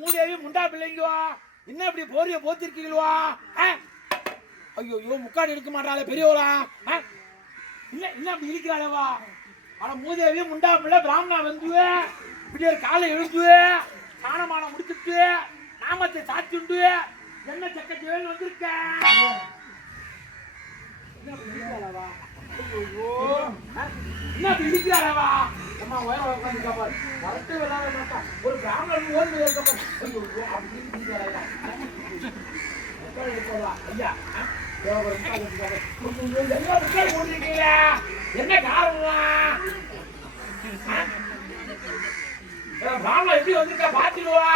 மூதேவி முண்டா பிள்ளைங்கோ என்ன இப்படி போரிய போத்திருக்கீங்களா? ஐயோ முக்காடு எடுக்க மாட்டாளே பெரியவளா? என்ன அப்படி இருக்கிறாளவா? ஆனா மூதேவி முண்டா பிள்ளை பிராமணா வந்து இப்படி ஒரு காலை எழுந்து சாணமான முடிச்சுட்டு நாமத்தை சாத்திண்டு என்ன சக்கச்சேன்னு வந்திருக்க. என்ன அப்படி இருக்கிறாளவா? அம்மா உயர உட்காந்துருக்கா பாரு. வரட்டு விளாட மாட்டா ஒரு பிராமணன் ஓடி இருக்க பாரு. ஐயோ அப்படி இருக்கிறாளா? ஐயா என்ன காரணம்? பிராமணன் எப்படி வந்திருக்கா பாத்துடுவா.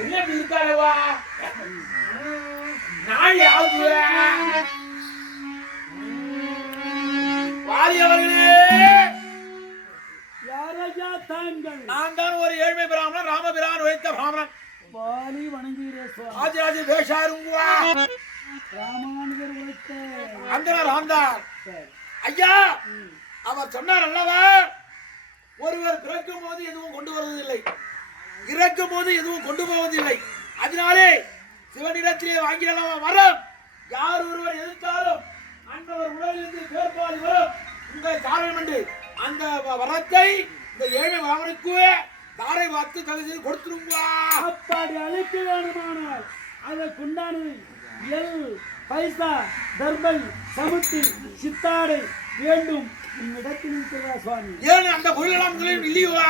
என்ன இப்படி இருக்காளவா? நாளை ஆகுது வாரியவர்களே. நான் தான் ஒரு ஏழ்மை பிராமணன், ராமபிரான் வைத்த பிராமணன். ஆதிராஜ வேஷாருங்குவா அந்த ராம்தார் ஐயா அவர் சொன்னார் அல்லவா, ஒருவர் பிறக்கும் போது எதுவும் கொண்டு வருவதில்லை, இறக்கும் போது எதுவும் கொண்டு போவதில்லை. அதனாலே சிவனிடத்திலே வாங்கிடலாம் வரம். யார் ஒருவர் எதிர்த்தாலும் அன்றவர் உடலிலிருந்து பேர்பால் வரும் உங்கள் காரணம் என்று அந்த வரத்தை இந்த ஏழை அவனுக்கு தாரை பார்த்து தலை செய்து கொடுத்துருவா. அப்பாடி அழைக்க வேணுமானால் அதற்குண்டானது எல் பைசா தர்பல் சமுத்தி சித்தாடை வேண்டும் இடத்தில் இருக்கிறதா சுவாமி? ஏன் அந்த பொருளெல்லாம் இல்லையா?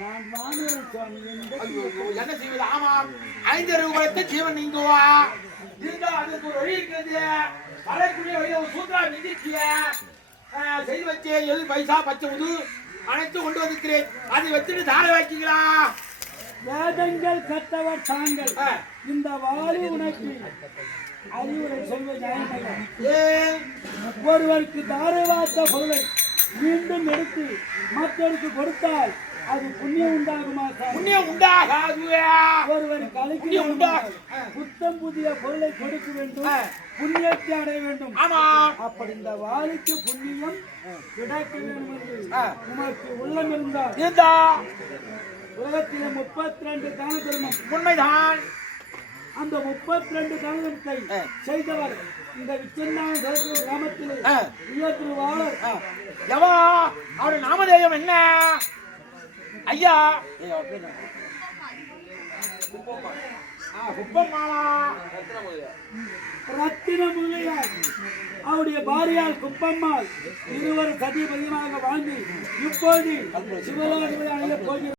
நான் வாங்குறேன் சுவாமி. என்ன செய்வது? ஆமாம் 5 ரூபாய்க்கு ஜீவன் நீங்குவா இருந்தா அதுக்கு ஒரு வழி இருக்கிறது. வரக்கூடிய வழியை ஒரு சூத்திரா நிதிக்கிய செய்து வச்சு எல் பைசா பச்சை உது அனைத்து கொண்டு வந்திருக்கிறேன். அதை வச்சுட்டு தாரை வாக்கிங்களா? வேதங்கள் கற்றவர் தாங்கள். இந்த வாரி உனக்கு அறிவுரை சொல்வது ஒருவருக்கு தாரை வார்த்த பொருளை மீண்டும் எடுத்து மற்றவருக்கு கொடுத்தால் அது புண்ணியம் உண்டாகுமா? புண்ணியம் உண்டாகாது. ஒருவருக்கு அழைக்க புத்தம் புதிய பொருளை கொடுக்க வேண்டும், புண்ணியத்தை அடைய வேண்டும். அப்படி இந்த வாரிக்கு புண்ணியம் கிடைக்க வேண்டும் என்று உனக்கு உள்ளம் இருந்தால் உலகத்திலே 32 தான தர்மம் உண்மைதான். அந்த 32 தானத்தை செய்தவர் இந்த விச்சன்னான கிராமத்தில் உயர்த்துவார். எவா அவருடைய நாமதேயம் என்ன ஐயா? ரத்தின முதலியார் அவருடைய பாரியால் குப்பம்மாள் இருவர் சதிபதியமாக வாழ்ந்து இப்போது சிவலோகத்தில் அடைய போகிறார்.